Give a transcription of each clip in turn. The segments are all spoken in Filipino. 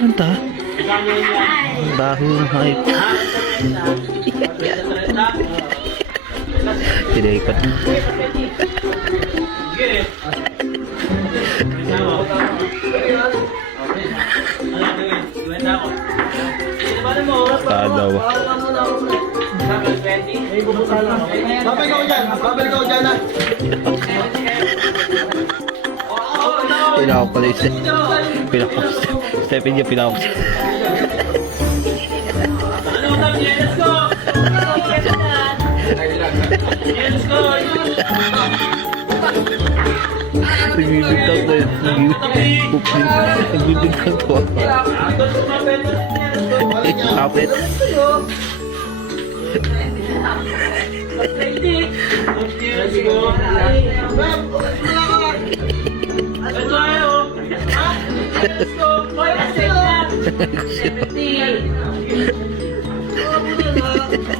Anta? Baho yung hype. Tinaipat. Tadaw. Babay ka dyan. Babay ka dyan na. Pinakok pala yung step. Pinakok. Stepin niya pinakok. Let's go! Let's go! Nagbibigtang ko yun. Nagbibigtang ko. Kapit. Let's go! Let's go! Boy, kasi na! 70!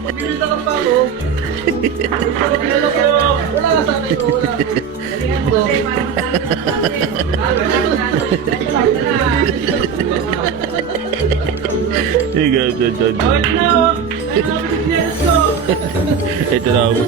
Pabilis na lang pa ako. Wala ka sa akin ko. Wala. Hey guys, Let's go! ito na ako.